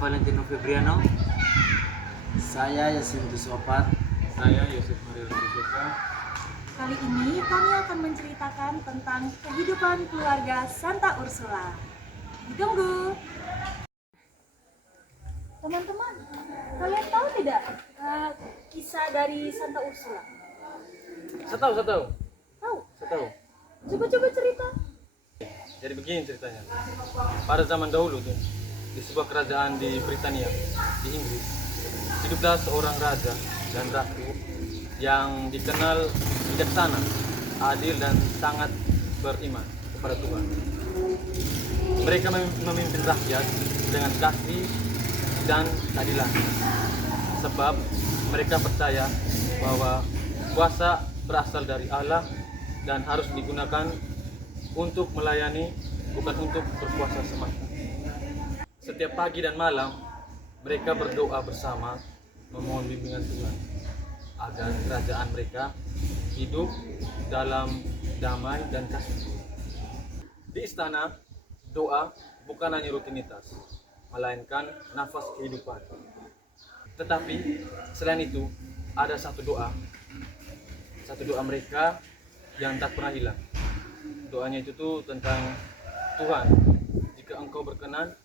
Valentino Febriano. Saya Yasintus Sopat. Saya Yosef Mario Suka. Kali ini kami akan menceritakan tentang kehidupan keluarga Santa Ursula. Ditunggu. Teman-teman, kalian tahu tidak kisah dari Santa Ursula? Saya tahu. Tahu? Saya tahu. Coba cerita. Jadi begini ceritanya. Pada zaman dahulu tuh, di sebuah kerajaan di Britania, di Inggris, hiduplah seorang raja dan ratu yang dikenal bijaksana, adil dan sangat beriman kepada Tuhan. Mereka memimpin rakyat dengan kasih dan keadilan, sebab mereka percaya bahwa kuasa berasal dari Allah dan harus digunakan untuk melayani, bukan untuk berkuasa semata. Setiap pagi dan malam mereka berdoa bersama, memohon bimbingan Tuhan agar kerajaan mereka hidup dalam damai dan kasih. Di istana, doa bukan hanya rutinitas, melainkan nafas kehidupan. Tetapi selain itu, ada satu doa mereka yang tak pernah hilang. Doanya itu tuh tentang, Tuhan, jika Engkau berkenan,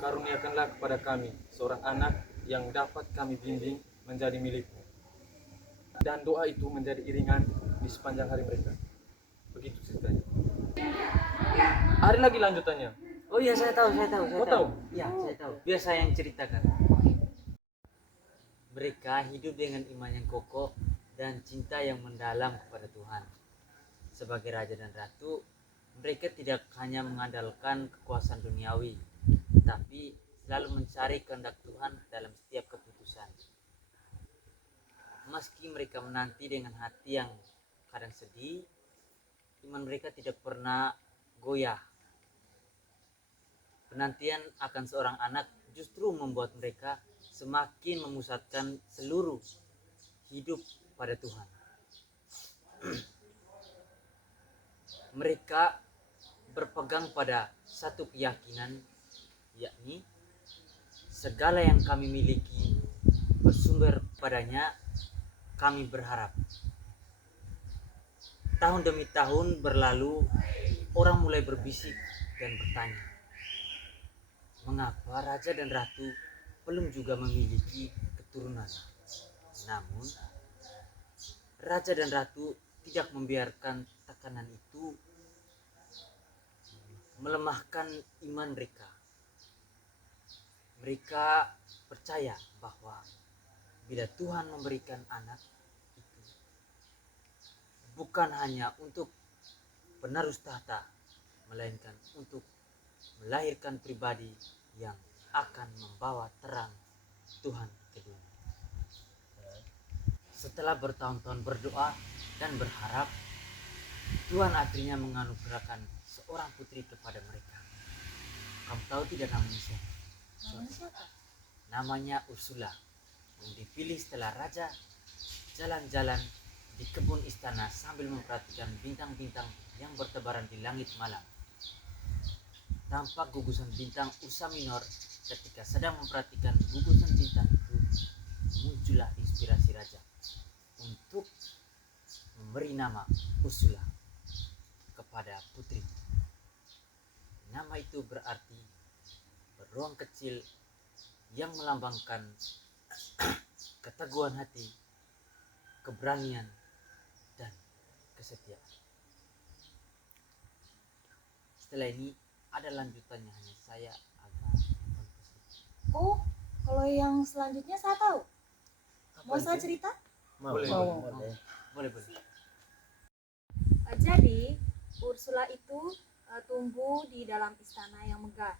karuniakanlah kepada kami seorang anak yang dapat kami bimbing menjadi milikmu. Dan doa itu menjadi iringan di sepanjang hari mereka. Begitu ceritanya. Ada lagi lanjutannya. Oh iya, saya tahu. Kau tahu? Iya, saya tahu. Biar saya yang ceritakan. Mereka hidup dengan iman yang kokoh dan cinta yang mendalam kepada Tuhan. Sebagai raja dan ratu, mereka tidak hanya mengandalkan kekuasaan duniawi, tapi selalu mencari kehendak Tuhan dalam setiap keputusan. Meski mereka menanti dengan hati yang kadang sedih, iman mereka tidak pernah goyah. Penantian akan seorang anak justru membuat mereka semakin memusatkan seluruh hidup pada Tuhan. Mereka berpegang pada satu keyakinan, yakni segala yang kami miliki bersumber padanya. Kami berharap. Tahun demi tahun berlalu, orang mulai berbisik dan bertanya, mengapa raja dan ratu belum juga memiliki keturunan? Namun, raja dan ratu tidak membiarkan tekanan itu melemahkan iman mereka. Mereka percaya bahwa bila Tuhan memberikan anak itu bukan hanya untuk penerus tahta, melainkan untuk melahirkan pribadi yang akan membawa terang Tuhan ke dunia. Setelah bertahun-tahun berdoa dan berharap, Tuhan akhirnya menganugerahkan seorang putri kepada mereka. Kamu tahu tidak namanya siapa? Namanya siapa? Namanya Ursula, yang dipilih setelah raja jalan-jalan di kebun istana sambil memperhatikan bintang-bintang yang bertebaran di langit malam. Tampak gugusan bintang Ursa Minor. Ketika sedang memperhatikan gugusan bintang itu, muncullah inspirasi raja untuk memberi nama Ursula kepada putri. Nama itu berarti beruang kecil yang melambangkan keteguhan hati, keberanian, dan kesetiaan. Setelah ini ada lanjutannya, hanya saya agak konfus. Oh, kalau yang selanjutnya saya tahu. Mau Apa saya itu? cerita? Boleh. Boleh. Jadi, Ursula itu tumbuh di dalam istana yang megah.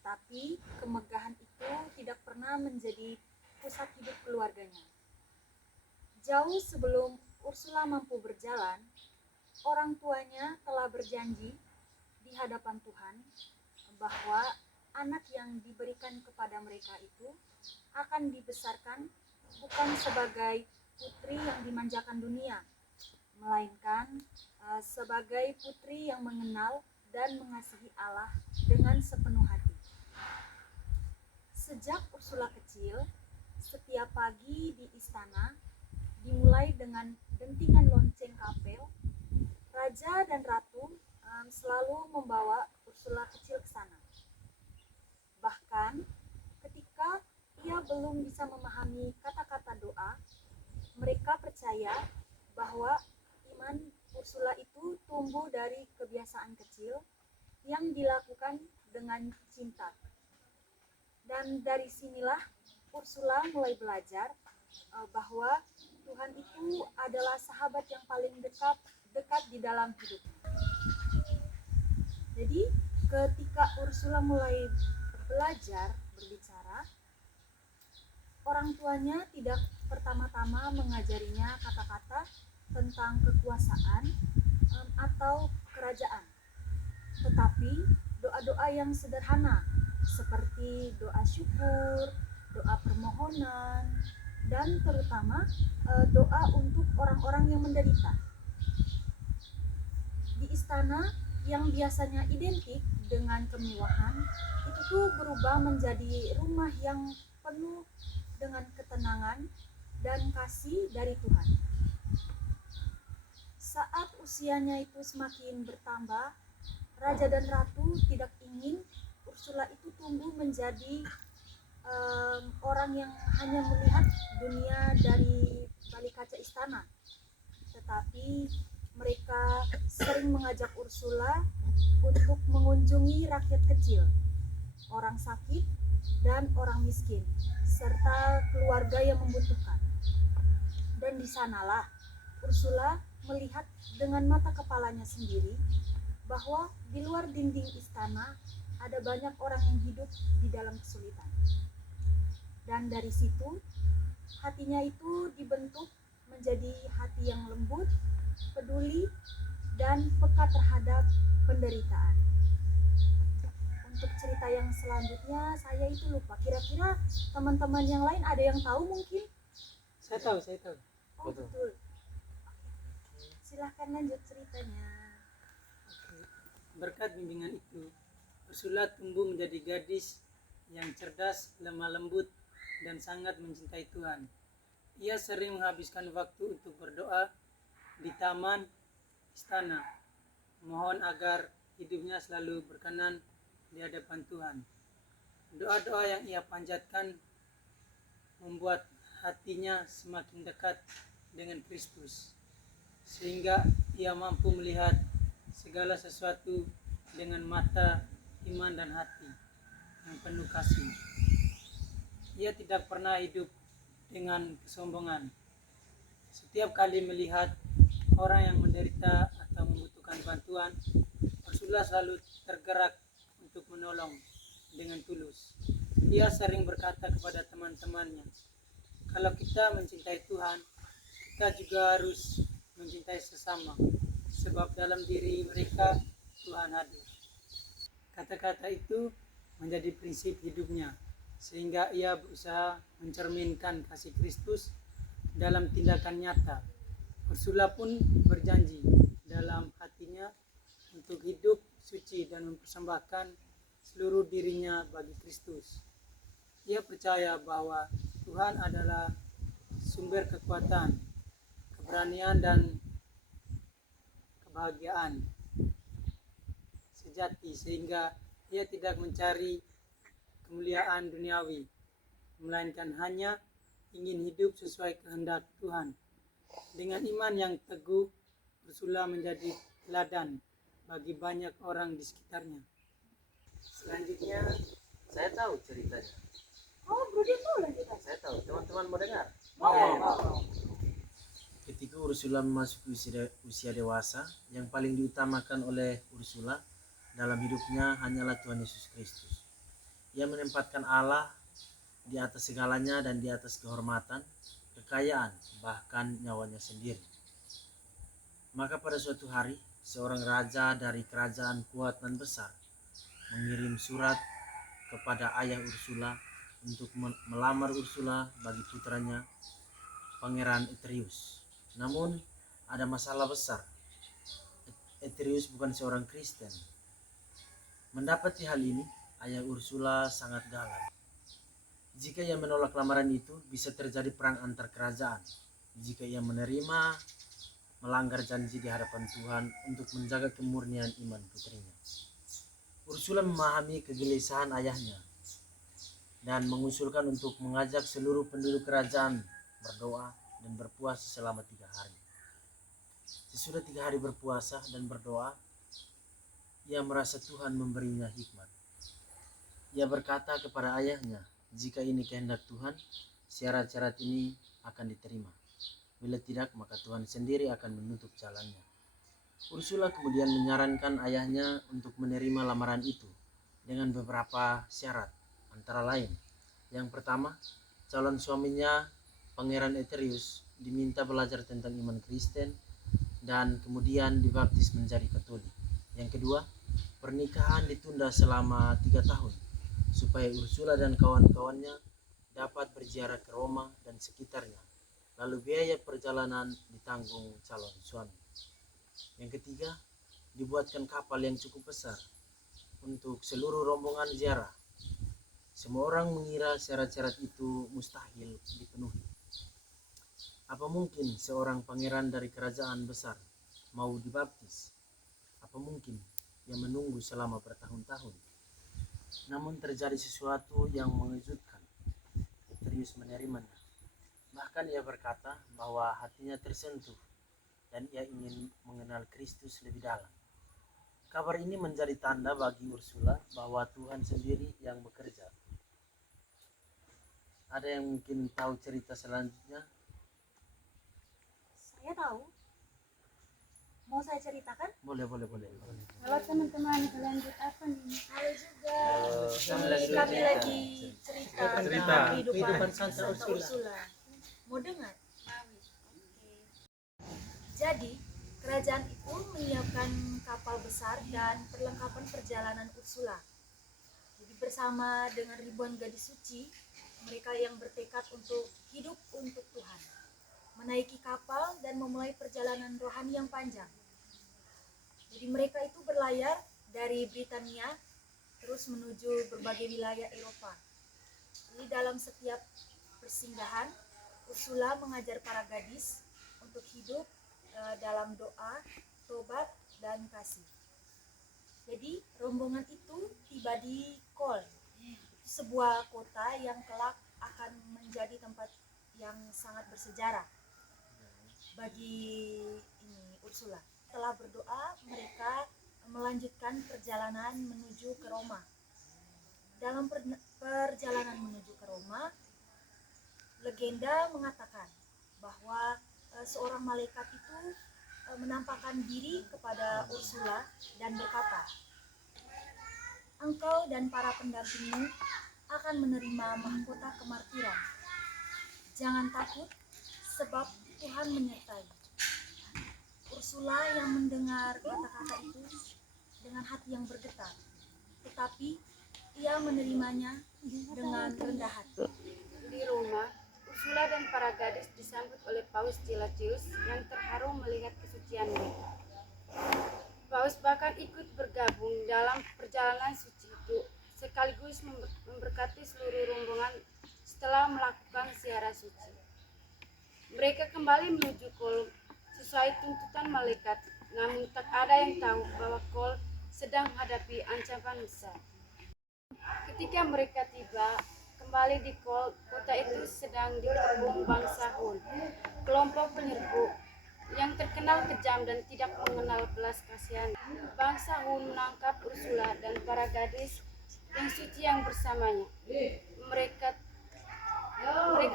Tetapi kemegahan itu tidak pernah menjadi pusat hidup keluarganya. Jauh sebelum Ursula mampu berjalan, orang tuanya telah berjanji di hadapan Tuhan bahwa anak yang diberikan kepada mereka itu akan dibesarkan bukan sebagai putri yang dimanjakan dunia, melainkan sebagai putri yang mengenal dan mengasihi Allah dengan sepenuh hati. Sejak Ursula kecil, setiap pagi di istana dimulai dengan dentingan lonceng kapel. Raja dan ratu selalu membawa Ursula kecil ke sana. Bahkan ketika ia belum bisa memahami kata-kata doa, mereka percaya bahwa iman Ursula itu tumbuh dari kebiasaan kecil yang dilakukan dengan cinta. Dan dari sinilah Ursula mulai belajar bahwa Tuhan itu adalah sahabat yang paling dekat di dalam hidup. Jadi ketika Ursula mulai belajar berbicara, orang tuanya tidak pertama-tama mengajarinya kata-kata tentang kekuasaan atau kerajaan, tetapi doa-doa yang sederhana seperti doa syukur, doa permohonan, dan terutama doa untuk orang-orang yang menderita. Di istana yang biasanya identik dengan kemewahan, itu tuh berubah menjadi rumah yang penuh dengan ketenangan dan kasih dari Tuhan. Saat usianya itu semakin bertambah, raja dan ratu tidak ingin Ursula itu tumbuh menjadi orang yang hanya melihat dunia dari balik kaca istana, tetapi mereka sering mengajak Ursula untuk mengunjungi rakyat kecil, orang sakit, dan orang miskin, serta keluarga yang membutuhkan. Dan di sanalah Ursula melihat dengan mata kepalanya sendiri bahwa di luar dinding istana ada banyak orang yang hidup di dalam kesulitan. Dan dari situ hatinya itu dibentuk menjadi hati yang lembut, peduli, dan peka terhadap penderitaan. Untuk cerita yang selanjutnya saya itu lupa. Kira-kira teman-teman yang lain ada yang tahu mungkin? Saya tahu. Oh betul. Silahkan lanjut ceritanya. Berkat bimbingan itu, Ursula tumbuh menjadi gadis yang cerdas, lemah lembut, dan sangat mencintai Tuhan. Ia sering menghabiskan waktu untuk berdoa di taman istana, mohon agar hidupnya selalu berkenan di hadapan Tuhan. Doa-doa yang ia panjatkan membuat hatinya semakin dekat dengan Kristus, sehingga ia mampu melihat segala sesuatu dengan mata iman dan hati yang penuh kasih. Ia tidak pernah hidup dengan kesombongan. Setiap kali melihat orang yang menderita atau membutuhkan bantuan, Ursula selalu tergerak untuk menolong dengan tulus. Ia sering berkata kepada teman-temannya, kalau kita mencintai Tuhan, kita juga harus mencintai sesama, sebab dalam diri mereka Tuhan hadir. Kata-kata itu menjadi prinsip hidupnya, sehingga ia berusaha mencerminkan kasih Kristus dalam tindakan nyata. Ursula pun berjanji dalam hatinya untuk hidup suci dan mempersembahkan seluruh dirinya bagi Kristus. Ia percaya bahwa Tuhan adalah sumber kekuatan, keberanian, dan kebahagiaan sejati, sehingga ia tidak mencari kemuliaan duniawi, melainkan hanya ingin hidup sesuai kehendak Tuhan. Dengan iman yang teguh, Ursula menjadi teladan bagi banyak orang di sekitarnya. Selanjutnya saya tahu ceritanya. Oh, Bro dia tahu lanjutan. Saya tahu. Teman-teman mau dengar? Mau. Ketika Ursula memasuki usia dewasa, yang paling diutamakan oleh Ursula dalam hidupnya hanyalah Tuhan Yesus Kristus. Ia menempatkan Allah di atas segalanya dan di atas kehormatan, kekayaan, bahkan nyawanya sendiri. Maka pada suatu hari, seorang raja dari kerajaan kuat dan besar mengirim surat kepada ayah Ursula untuk melamar Ursula bagi putranya, Pangeran Etrius. Namun, ada masalah besar. Etrius bukan seorang Kristen. Mendapati hal ini, ayah Ursula sangat galau. Jika ia menolak lamaran itu, bisa terjadi perang antar kerajaan. Jika ia menerima, melanggar janji di hadapan Tuhan untuk menjaga kemurnian iman putrinya. Ursula memahami kegelisahan ayahnya dan mengusulkan untuk mengajak seluruh penduduk kerajaan berdoa dan berpuasa selama 3 hari. Sesudah 3 hari berpuasa dan berdoa, ia merasa Tuhan memberinya hikmat. Ia berkata kepada ayahnya, jika ini kehendak Tuhan, syarat-syarat ini akan diterima. Bila tidak, maka Tuhan sendiri akan menutup jalannya. Ursula kemudian menyarankan ayahnya untuk menerima lamaran itu dengan beberapa syarat, antara lain. Yang pertama, calon suaminya, Pangeran Eterius, diminta belajar tentang iman Kristen dan kemudian dibaptis menjadi Katolik. Yang kedua, pernikahan ditunda selama 3 tahun supaya Ursula dan kawan-kawannya dapat berziarah ke Roma dan sekitarnya. Lalu biaya perjalanan ditanggung calon suami. Yang ketiga, dibuatkan kapal yang cukup besar untuk seluruh rombongan ziarah. Semua orang mengira syarat-syarat itu mustahil dipenuhi. Apa mungkin seorang pangeran dari kerajaan besar mau dibaptis? Apa mungkin ia menunggu selama bertahun-tahun? Namun terjadi sesuatu yang mengejutkan. Eterius menerimanya. Bahkan ia berkata bahwa hatinya tersentuh dan ia ingin mengenal Kristus lebih dalam. Kabar ini menjadi tanda bagi Ursula bahwa Tuhan sendiri yang bekerja. Ada yang mungkin tahu cerita selanjutnya? Saya tahu. Mau saya ceritakan? Boleh. Halo teman-teman, lanjut apa nih? Halo juga. Kami Kami lagi cerita Cerita. tentang kehidupan Santa Santa Ursula. Mau dengar? Oke. Jadi, kerajaan itu menyiapkan kapal besar dan perlengkapan perjalanan Ursula. Jadi bersama dengan ribuan gadis suci, mereka yang bertekad untuk hidup untuk Tuhan, menaiki kapal dan memulai perjalanan rohani yang panjang. Jadi mereka itu berlayar dari Britania terus menuju berbagai wilayah Eropa. Jadi dalam setiap persinggahan, Ursula mengajar para gadis untuk hidup dalam doa, tobat, dan kasih. Jadi rombongan itu tiba di Kol, sebuah kota yang kelak akan menjadi tempat yang sangat bersejarah bagi Ursula. Setelah berdoa, mereka melanjutkan perjalanan menuju ke Roma. Dalam perjalanan menuju ke Roma, legenda mengatakan bahwa seorang malaikat itu menampakkan diri kepada Ursula dan berkata, "Engkau dan para pendampingmu akan menerima mahkota kemartiran. Jangan takut, sebab Tuhan menyertai." Ursula yang mendengar kata-kata itu dengan hati yang bergetar, tetapi ia menerimanya dengan rendah hati. Di Roma, Ursula dan para gadis disambut oleh Paus Gelasius yang terharu melihat kesucian mereka. Paus bahkan ikut bergabung dalam perjalanan suci itu, sekaligus memberkati seluruh rombongan setelah melakukan ziarah suci. Mereka kembali menuju Kol sesuai tuntutan malaikat, namun tak ada yang tahu bahwa Kol sedang menghadapi ancaman besar. Ketika mereka tiba kembali di Kol, kota itu sedang dikepung bangsa Hun, kelompok penyerbu yang terkenal kejam dan tidak mengenal belas kasihan. Bangsa Hun menangkap Ursula dan para gadis yang suci yang bersamanya. Mereka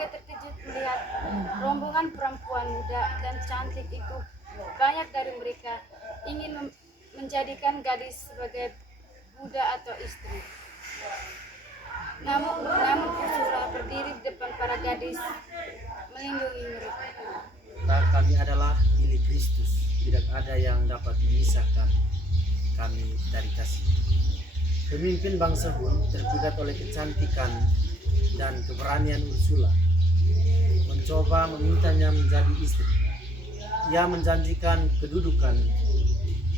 terkejut melihat rombongan perempuan muda dan cantik itu. Banyak dari mereka ingin menjadikan gadis sebagai budak atau istri. Namun Ursula berdiri di depan para gadis, melindungi mereka. Kami adalah milik Kristus. Tidak ada yang dapat memisahkan kami dari kasih. Pemimpin bangsa Hun terpikat oleh kecantikan dan keberanian Ursula, mencoba memintanya menjadi istri. Ia menjanjikan kedudukan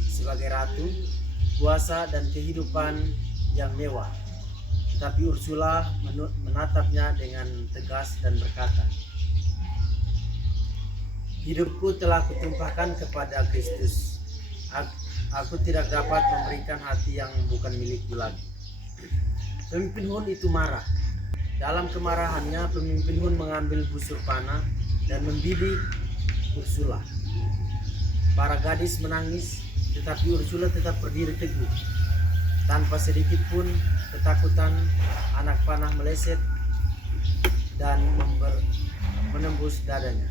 sebagai ratu, kuasa dan kehidupan yang mewah. Tapi Ursula menatapnya dengan tegas dan berkata, "Hidupku telah kutumpahkan kepada Kristus. Aku tidak dapat memberikan hati yang bukan milikku lagi." Pemimpin Hun itu marah. Dalam kemarahannya, pemimpin Hun mengambil busur panah dan membidik Ursula. Para gadis menangis, tetapi Ursula tetap berdiri teguh. Tanpa sedikit pun ketakutan, anak panah meleset dan menembus dadanya.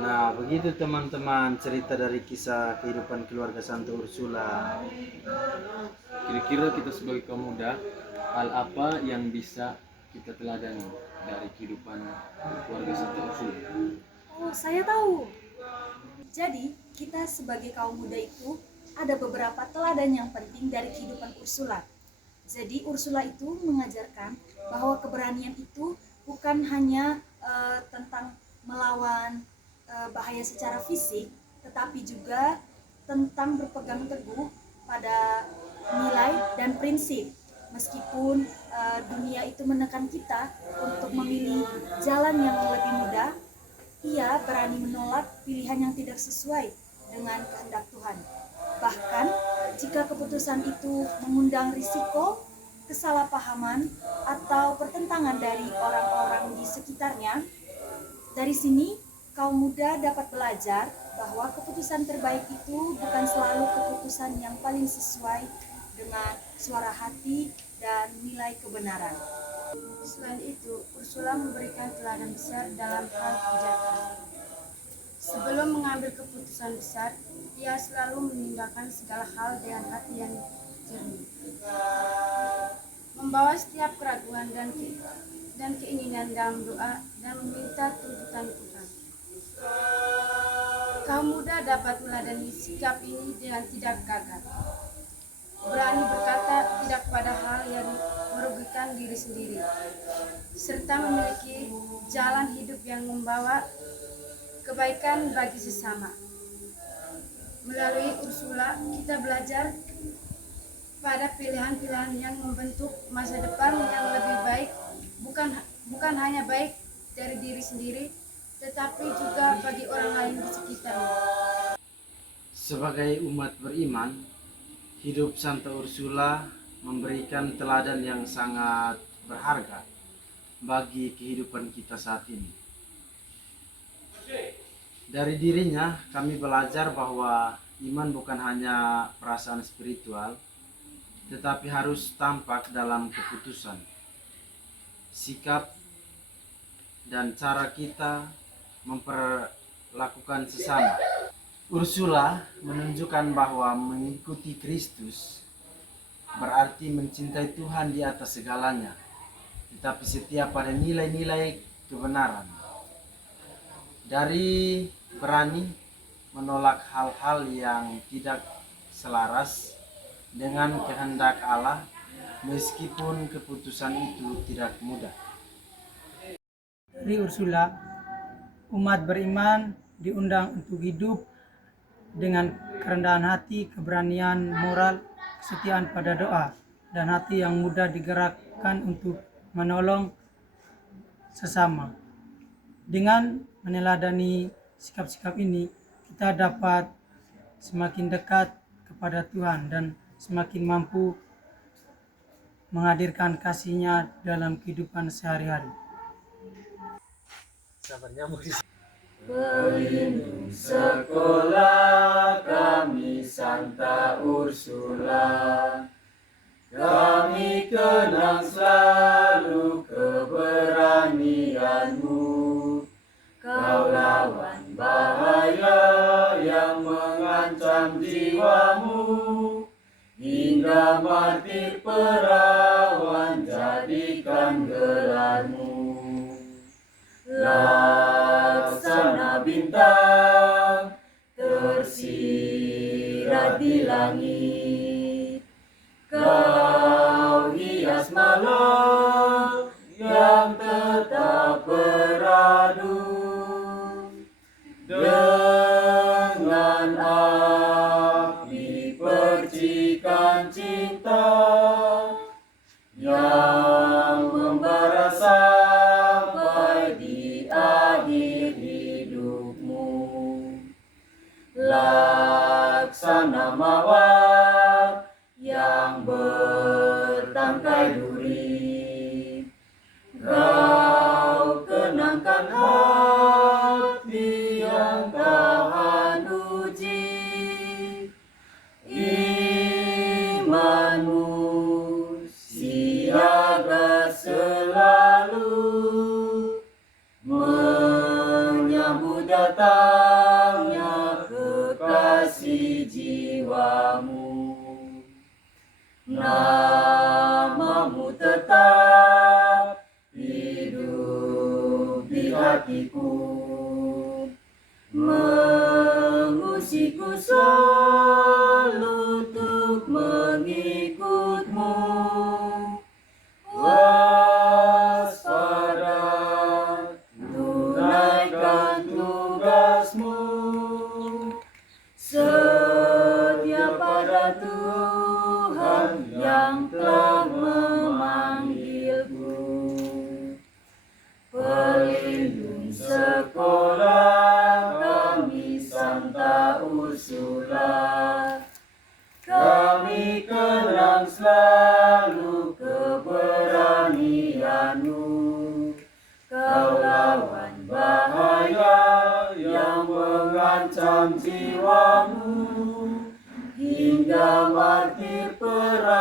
Nah, begitu teman-teman cerita dari kisah kehidupan keluarga Santa Ursula. Kira-kira kita sebagai kaum muda, hal apa yang bisa kita teladani dari kehidupan keluarga Santa Ursula? Oh, saya tahu. Jadi, kita sebagai kaum muda itu ada beberapa teladan yang penting dari kehidupan Ursula. Jadi, Ursula itu mengajarkan bahwa keberanian itu bukan hanya tentang melawan bahaya secara fisik, tetapi juga tentang berpegang teguh pada nilai dan prinsip. Meskipun dunia itu menekan kita untuk memilih jalan yang lebih mudah, ia berani menolak pilihan yang tidak sesuai dengan kehendak Tuhan. Bahkan jika keputusan itu mengundang risiko, kesalahpahaman, atau pertentangan dari orang-orang di sekitarnya. Dari sini, kaum muda dapat belajar bahwa keputusan terbaik itu bukan selalu keputusan yang paling sesuai dengan suara hati dan nilai kebenaran. Selain itu, Ursula memberikan teladan besar dalam hal kebijakan. Sebelum mengambil keputusan besar, ia selalu menimbangkan segala hal dengan hati yang jernih. Membawa setiap keraguan dan keinginan dalam doa dan meminta tuntutan Tuhan. Kaum muda dapat meladani sikap ini dengan tidak gagap. Berani berkata tidak pada hal yang merugikan diri sendiri, serta memiliki jalan hidup yang membawa kebaikan bagi sesama. Melalui Ursula, kita belajar pada pilihan-pilihan yang membentuk masa depan yang lebih baik, bukan hanya baik dari diri sendiri, tetapi juga bagi orang lain di sekitarnya. Sebagai umat beriman, hidup Santa Ursula memberikan teladan yang sangat berharga bagi kehidupan kita saat ini. Dari dirinya, kami belajar bahwa iman bukan hanya perasaan spiritual, tetapi harus tampak dalam keputusan, sikap, dan cara kita memperlakukan sesama. Ursula menunjukkan bahwa mengikuti Kristus berarti mencintai Tuhan di atas segalanya, tetapi setia pada nilai-nilai kebenaran. Dari berani menolak hal-hal yang tidak selaras dengan kehendak Allah, meskipun keputusan itu tidak mudah. Dari Ursula, umat beriman diundang untuk hidup dengan kerendahan hati, keberanian moral, kesetiaan pada doa, dan hati yang mudah digerakkan untuk menolong sesama. Dengan meneladani sikap-sikap ini, kita dapat semakin dekat kepada Tuhan dan semakin mampu menghadirkan kasih-Nya dalam kehidupan sehari-hari. Pelindung sekolah kami Santa Ursula, kami kenang selalu keberanianmu. Kau lawan bahaya yang mengancam jiwamu, hingga martir perawan jadikan gelarmu. Laksana bintang tersirat di langit, kau hias malam yang tetap beradu dengan api percikan cinta dalam jiwamu hingga martir perang.